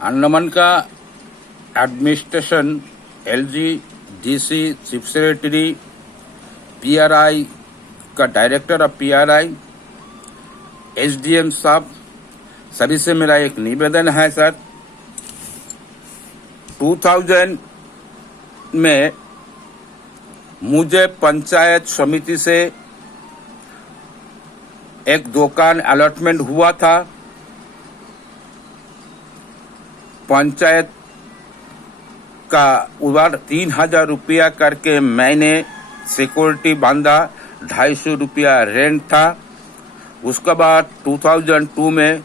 अंडमान का administration, LG, DC, chief secretary, PRI का director of PRI, SDM साहब, सभी से मेरा एक निवेदन है सर। 2000 में मुझे पंचायत समिति से एक दुकान अलॉटमेंट हुआ था। पंचायत का उधार 3000 रुपया करके मैंने सिक्योरिटी बांधा, 250 रुपया रेंट था। उसके बाद 2002 में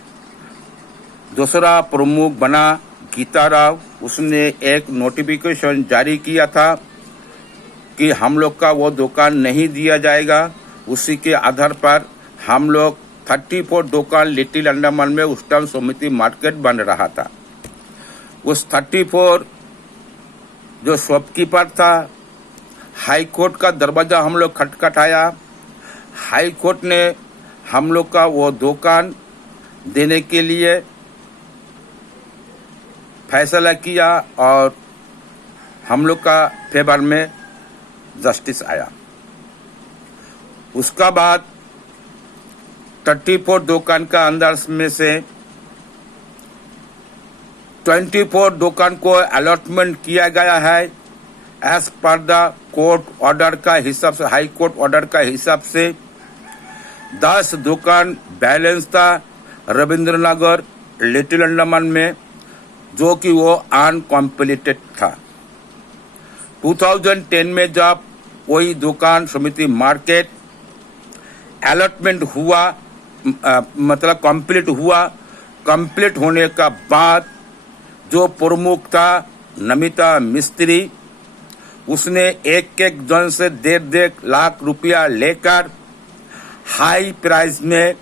दूसरा प्रमुख बना गीता राव, उसने एक नोटिफिकेशन जारी किया था कि हम लोग का वो दुकान नहीं दिया जाएगा। उसी के आधार पर हम लोग 34 दुकान लिटिल अंडमान में उस टाइम समिति मार्केट बन रहा था। उस 34 जो शॉपकीपर था, हाई कोर्ट का दरवाजा हम लोग खटखटाया। हाई कोर्ट ने हम लोग का वो दुकान देने के लिए फैसला किया और हम लोग का फेवर में जस्टिस आया। उसका बाद 34 दुकान का अंदर में से 24 दुकान को अलॉटमेंट किया गया है as per the court order का हिसाब से, हाई कोर्ट ऑर्डर का हिसाब से। 10 दुकान बैलेंस था रविंद्रनगर लिटिल अंडमान में, जो कि वो अनकम्प्लीटेड था। 2010 में जब वही दुकान समिति मार्केट अलॉटमेंट हुआ, मतलब कंप्लीट हुआ, कंप्लीट होने का बाद जो प्रमुख था नमिता मिस्त्री, उसने एक जन से 1.5 लाख रुपया लेकर हाई प्राइस में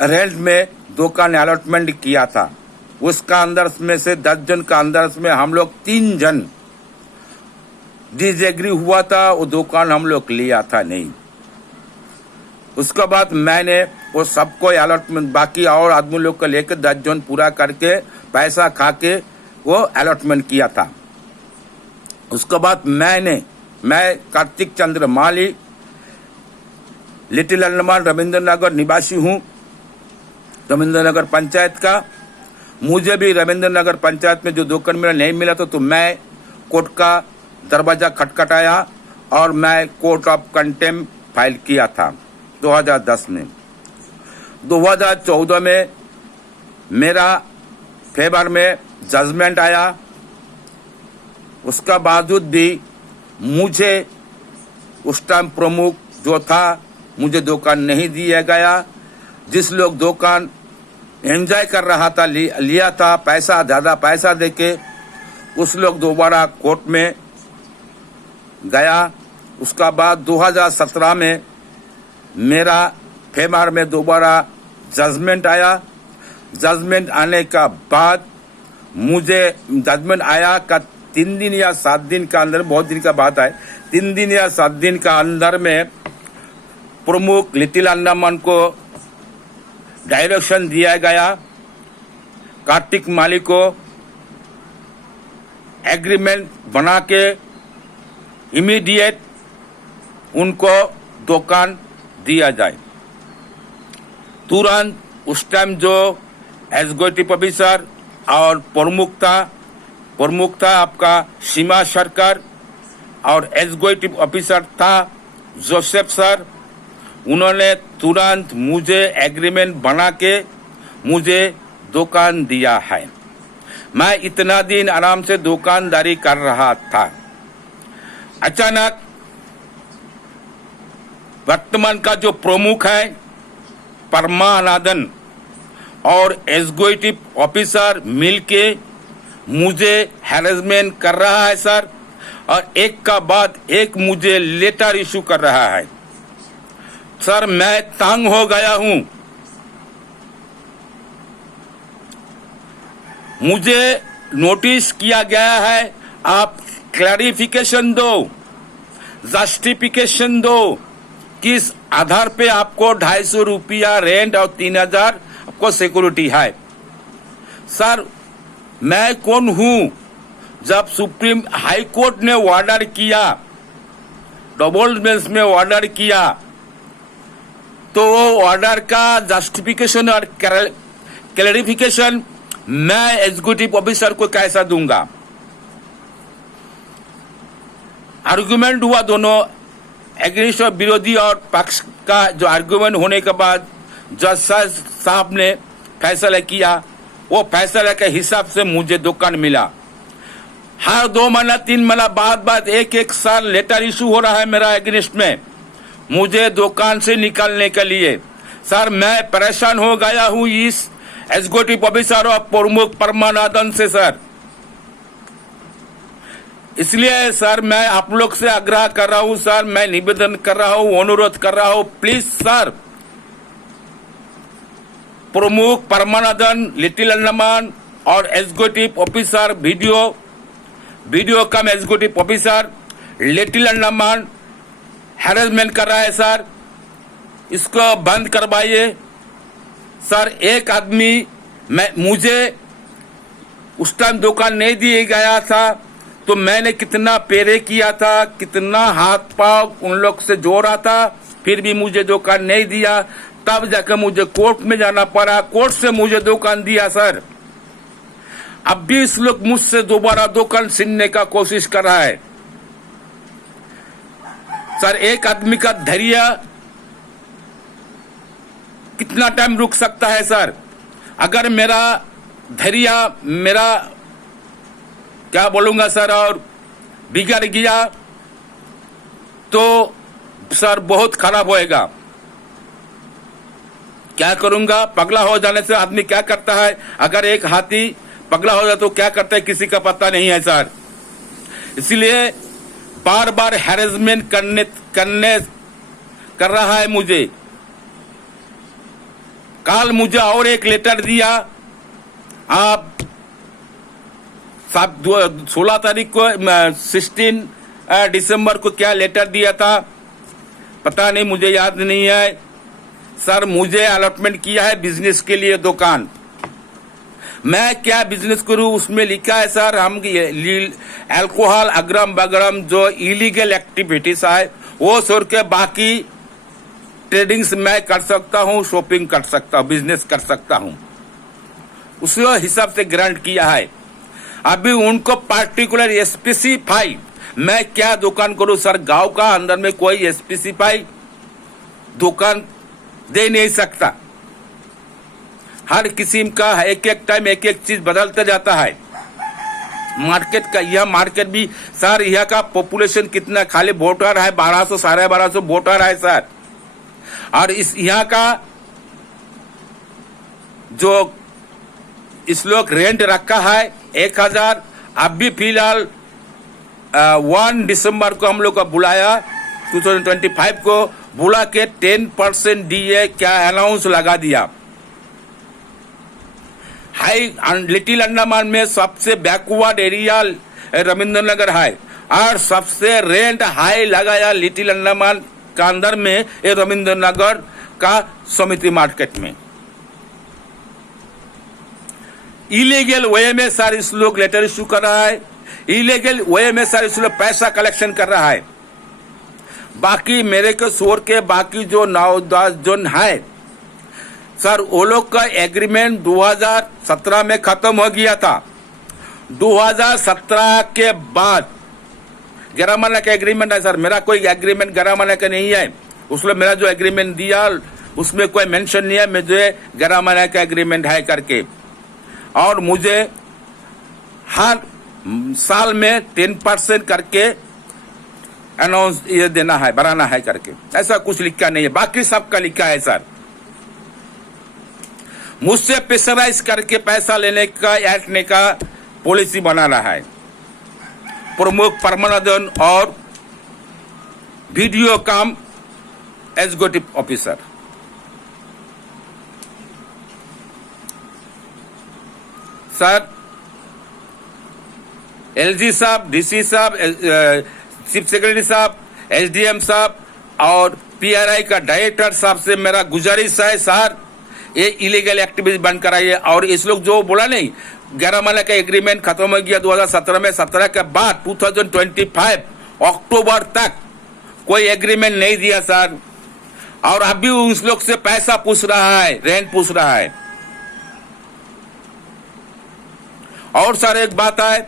रेंट में दुकान अलॉटमेंट किया था। उसका अंदर में से 10 जन का अंदर में हम लोग 3 जन डिसएग्री हुआ था, वो दुकान हम लोग लिया था नहीं। उसके बाद मैंने वो सबको अलॉटमेंट, बाकी और आदमी लोग को लेकर 10 जन पूरा करके पैसा खा के वो अलॉटमेंट किया था। उसके बाद मैं कार्तिक चंद्र माली लिटिल अंडमान रविंद्रनगर निवासी हूँ, रविंद्रनगर पंचायत का। मुझे भी रविंद्रनगर पंचायत में जो दुकान मेरा नहीं मिला तो मैं कोर्ट का दरवाजा खटखटाया और मैं कोर्ट ऑफ कंटेम फाइल किया था 2010 में। 2014 में मेरा फेवर में जजमेंट आया। उसका बावजूद भी मुझे उस टाइम प्रमुख जो था, मुझे दुकान नहीं दिया गया। जिस लोग दुकान एंजॉय कर रहा था, लिया था पैसा, ज़्यादा पैसा देके, उस लोग दोबारा कोर्ट में गया। उसका बाद 2017 में मेरा फेवर में दोबारा जजमेंट आया। जजमेंट आने का बाद मुझे जजमेंट आया का 3 दिन या 7 दिन का अंदर, बहुत दिन का बात है, 3 दिन या 7 दिन का अंदर में प्रमुख लिटिल अंडमान को डायरेक्शन दिया गया, कार्तिक माली को एग्रीमेंट बना के इमीडिएट उनको दुकान दिया जाए। तुरंत उस टाइम जो एग्जीक्यूटिव ऑफिसर और प्रमुख था आपका सीमा सरकार, और एग्जीक्यूटिव ऑफिसर था जोसेफ सर, उन्होंने तुरंत मुझे एग्रीमेंट बना के मुझे दुकान दिया है। मैं इतना दिन आराम से दुकानदारी कर रहा था। अचानक वर्तमान का जो प्रमुख है परमानंदन और एग्जीक्यूटिव ऑफिसर मिलके मुझे हैरेसमेंट कर रहा है सर, और एक का बाद एक मुझे लेटर इशू कर रहा है। सर मैं तंग हो गया हूं। मुझे नोटिस किया गया है, आप क्लैरिफिकेशन दो, जस्टिफिकेशन दो, किस आधार पे आपको 250 रुपया रेंट और 3000 आपको सिक्योरिटी है। सर मैं कौन हूं? जब सुप्रीम हाई कोर्ट ने ऑर्डर किया, डबल बेंच में ऑर्डर किया, तो वो ऑर्डर का जस्टिफिकेशन और क्लैरिफिकेशन मैं एग्जीक्यूटिव ऑफिसर को कैसा दूंगा? आर्गुमेंट हुआ दोनों एग्रीस्ट और विरोधी और पक्ष का। जो आर्गुमेंट होने के बाद जज साहब ने फैसला किया, वो फैसले के हिसाब से मुझे दुकान मिला। हर 2 महीना 3 महीना बाद एक साल लेटर इशू हो रहा है मेरा एग्रीस्ट में, मुझे दुकान से निकालने के लिए। सर मैं परेशान हो गया हूँ इस एग्जीक्यूटिव ऑफिसर और प्रमुख परमानंदन से सर। इसलिए सर मैं आप लोग से आग्रह कर रहा हूँ सर, मैं निवेदन कर रहा हूँ, अनुरोध कर रहा हूँ, प्लीज सर प्रमुख परमानंदन, लिटिल अंडमान और executive officer video cum executive officer Little Andaman harassment कर रहा है सर, इसको बंद करवाइए सर। एक आदमी मुझे उस टाइम दुकान नहीं दिया गया था, तो मैंने कितना पेरे किया था, कितना हाथ पांव उन लोग से जोड़ा था, फिर भी मुझे दुकान नहीं दिया। तब जाकर मुझे कोर्ट में जाना पड़ा, कोर्ट से मुझे दुकान दिया सर। अब भी इस लोग मुझसे दोबारा दुकान छीनने का कोशिश कर रहा है सर। एक आदमी का धैर्य कितना टाइम रुक सकता है सर? अगर मेरा धैर्य, मेरा क्या बोलूंगा सर, और बिगड़ गया तो सर बहुत खराब होएगा। क्या करूंगा? पगला हो जाने से आदमी क्या करता है, अगर एक हाथी पगला हो जाए तो क्या करता है किसी का पता नहीं है सर। इसलिए बार बार हैरेसमेंट कर रहा है मुझे। कल मुझे और एक लेटर दिया, आप 16 तारीख को 16 दिसंबर को क्या लेटर दिया था पता नहीं, मुझे याद नहीं है सर। मुझे अलॉटमेंट किया है बिजनेस के लिए दुकान, मैं क्या बिजनेस करूं उसमें लिखा है सर, हम अल्कोहल अग्रम बगरम जो इलीगल एक्टिविटीज है वो छोड़ के बाकी ट्रेडिंग्स मैं कर सकता हूं, शॉपिंग कर सकता हूं, बिजनेस कर सकता हूं, उसी हिसाब से ग्रांट किया है। अभी उनको पार्टिकुलर स्पेसिफाई मैं क्या दुकान करूं सर? गांव का अंदर में कोई स्पेसिफाई दुकान दे नहीं सकता, हर किस्म का एक एक टाइम एक एक चीज बदलता जाता है। मार्केट का, यह मार्केट भी सर, यह का पॉपुलेशन कितना, खाली वोटर है 1200 1250 वोटर है सर। और इस यहाँ का जो इस लोग रेंट रखा है 1000, अब भी फिलहाल 1 दिसंबर को हम लोग को बुलाया 2025 को बुला के 10% डीए क्या अनाउंस लगा दिया। हाई लिटिल अंडमान में सबसे बैकवर्ड एरिया रविंद्र नगर है और सबसे रेंट हाई लगाया लिटिल अंडमान का अंदर में ये रविंद्र नगर का समिति मार्केट में। इलीगल वे में सर इस लोग लेटर इशू कर रहा है, इलीगल वे में सर इस लोग पैसा कलेक्शन कर रहा है। बाकी मेरे के शोर के बाकी जो 9-10 जोन है सर, वो लोग का एग्रीमेंट 2017 में खत्म हो गया था। 2017 के बाद 11 महीने का एग्रीमेंट है सर, मेरा कोई एग्रीमेंट 11 महीने का नहीं है। उसमें मेरा जो एग्रीमेंट दिया उसमें कोई मेंशन नहीं है मुझे 11 महीने का एग्रीमेंट है करके। और मुझे हर साल में 10% करके अनाउंस ये देना है, बढ़ाना है करके, ऐसा कुछ लिखा नहीं है। बाकी सबका लिखा है सर। मुझसे प्रेशराइज करके पैसा लेने का, ऐंठने का पॉलिसी बना रहा है प्रमुख परमानंदन और वीडियो काम एग्जीक्यूटिव ऑफिसर। सर एलजी साहब, डीसी साहब, चीफ सेक्रेटरी साहब, एसडीएम साहब और पीआरआई का डायरेक्टर साहब से मेरा गुजारिश है सर, ये इलीगल एक्टिविटी बंद कराइए। और इस लोग जो बोला नहीं 11 महीने का एग्रीमेंट खत्म हो गया 2017 में, 17 के बाद 2025 अक्टूबर तक कोई एग्रीमेंट नहीं दिया सर, और अभी उस लोग से पैसा पूछ रहा है, रेंट पूछ रहा है। और सर एक बात है,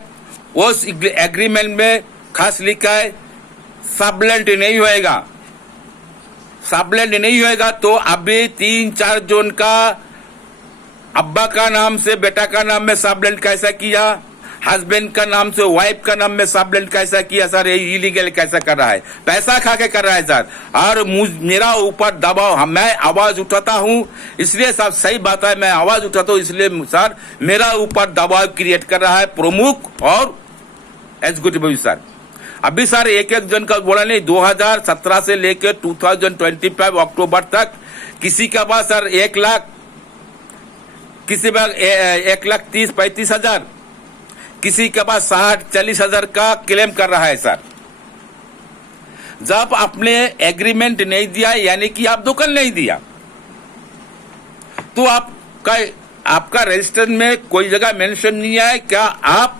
उस एग्रीमेंट में खास लिखा है सबलेंट नहीं होएगा। सबलेंट नहीं होएगा तो अभी 3-4 जन का अब्बा का नाम से बेटा का नाम में सबलेंट कैसा किया, हस्बैंड का नाम से वाइफ का नाम में सबलेंट कैसा किया सर, ये इलीगल कैसा कर रहा है, पैसा खा के कर रहा है सर। और मेरा ऊपर दबाव, मैं आवाज उठाता हूँ इसलिए सर, सही बात है, मैं आवाज उठाता हूँ इसलिए सर मेरा ऊपर दबाव क्रिएट कर रहा है प्रमुख और एग्जीक्यूटिव सर। अभी सर एक जन का बोला नहीं, 2017 से लेकर 2025 अक्टूबर तक किसी के पास सर 1 लाख, किसी पास 1,30,35 हजार, किसी के पास 60-40 हजार का क्लेम कर रहा है सर। जब आपने एग्रीमेंट नहीं दिया यानी कि आप दुकान नहीं दिया, तो आपका रजिस्टर में कोई जगह मेंशन नहीं है क्या आप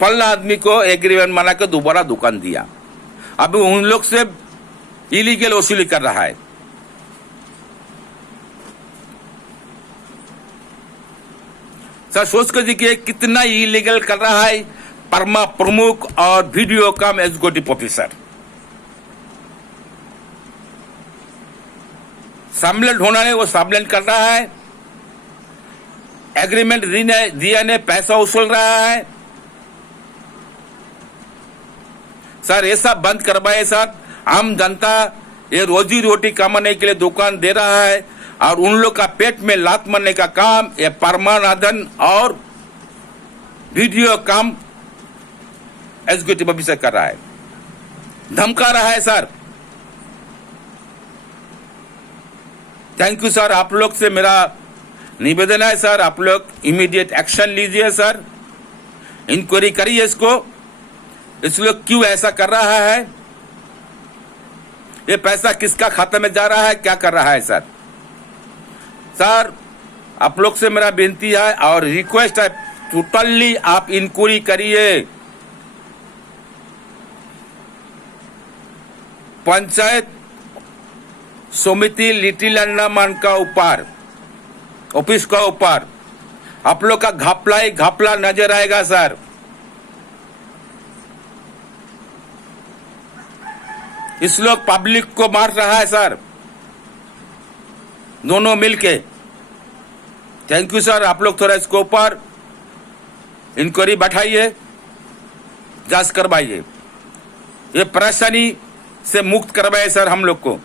फला आदमी को एग्रीमेंट बना के दोबारा दुकान दिया। अभी उन लोग से इलीगल वसूली कर रहा है। सर सोच कर देखिए कितना इलीगल कर रहा है परमा प्रमुख और वीडियो कम एग्जीक्यूटिव ऑफिसर। सबलेंट होना है वो सबलेंट कर रहा है, एग्रीमेंट दिया ने पैसा वसूल रहा है। सर ये सब बंद करवाए सर। आम जनता ये रोजी रोटी कमाने के लिए दुकान दे रहा है और उन लोग का पेट में लात मारने का काम ये परमानंदन और वीडियो काम एग्जीक्यूटिव ऑफिसर कर रहा है, धमका रहा है सर। Thank you sir. आप लोग से मेरा निवेदन है सर, आप लोग इमीडिएट एक्शन लीजिए सर, इंक्वायरी करिए इसको, इस लोग क्यों ऐसा कर रहा है, ये पैसा किसका खाते में जा रहा है, क्या कर रहा है सर। सर आप लोग से मेरा विनती है और रिक्वेस्ट है, टोटली आप इंक्वायरी करिए। पंचायत समिति लिटिल अंडमान का ऊपर, ऑफिस का ऊपर आप लोग का घपला ही घपला नजर आएगा सर। इस लोग पब्लिक को मार रहा है सर, दोनों मिलके। Thank you sir. आप लोग थोड़ा इसके ऊपर इंक्वायरी बैठाइए, जांच करवाइए, ये परेशानी से मुक्त करवाइए सर हम लोग को।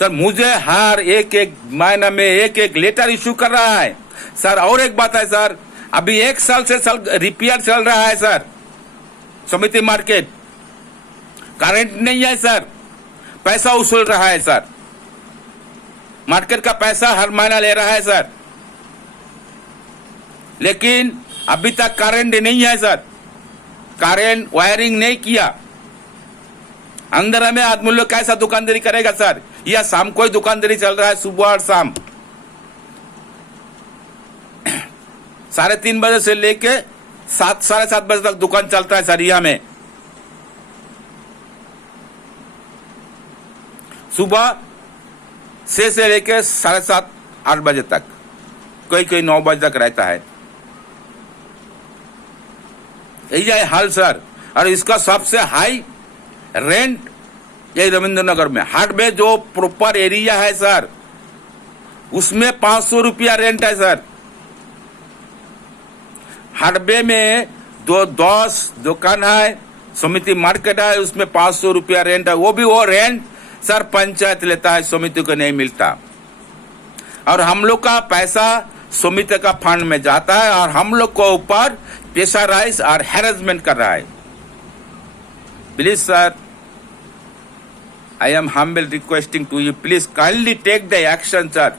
सर मुझे हर एक महीना में एक लेटर इशू कर रहा है सर। और एक बात है सर, अभी 1 साल से रिपेयर चल रहा है सर समिति मार्केट, करंट नहीं है सर, पैसा वसूल रहा है सर, मार्केट का पैसा हर महीना ले रहा है सर, लेकिन अभी तक करंट नहीं है सर, करंट वायरिंग नहीं किया। अंदर में आदमी लोग कैसा दुकानदारी करेगा सर, या शाम को ही दुकानदारी चल रहा है, सुबह और शाम 3:30 बजे से लेके 7-7:30 बजे तक दुकान चलता है सर। यहाँ में सुबह 6 से लेके 7:30-8 बजे तक, कोई 9 बजे तक रहता है। यही है हाल सर। और इसका सबसे हाई रेंट यही रविंद्र नगर में, हाट में जो प्रॉपर एरिया है सर, उसमें 500 रुपया रेंट है सर। हाटबे में 10 दुकान है, समिति मार्केट है, उसमें 500 रुपया रेंट है। वो भी वो रेंट सर पंचायत लेता है, समिति को नहीं मिलता। और हम लोग का पैसा समिति का फंड में जाता है और हम लोग को ऊपर प्रेशराइज और हैरेसमेंट कर रहा है। Please sir, I am humble requesting to you, please kindly take the action sir.